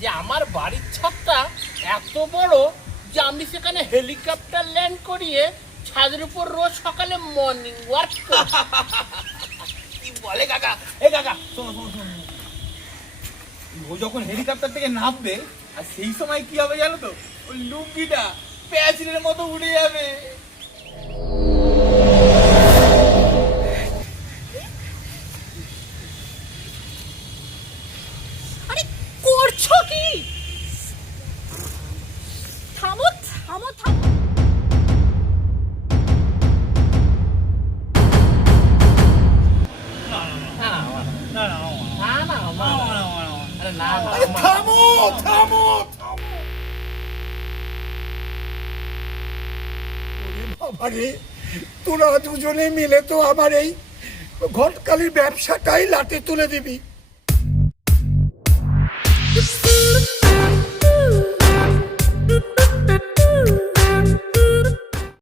যে আমার বাড়ির ছাদটা এত বড় যে আমি সেখানে হেলিকপ্টার ল্যান্ড করিয়ে ছাদের উপর রোজ সকালে মর্নিং ওয়াক করি। কি বলে কাকা? এই কাকা শোনো শোনো শোনো, ও যখন হেলিকপ্টার থেকে নামবে আর সেই সময় কি হবে জানো তো? ওই লুঙ্গিটা প্যাচিলের মতো উড়ে যাবে। আরে করছো কি? থামো থামো থামো। থামো থামো। বাবারে, তোরা দুজনে মিলে তো আমার এই ঘটকালির ব্যবসাটাই লাটে তুলে দিবি।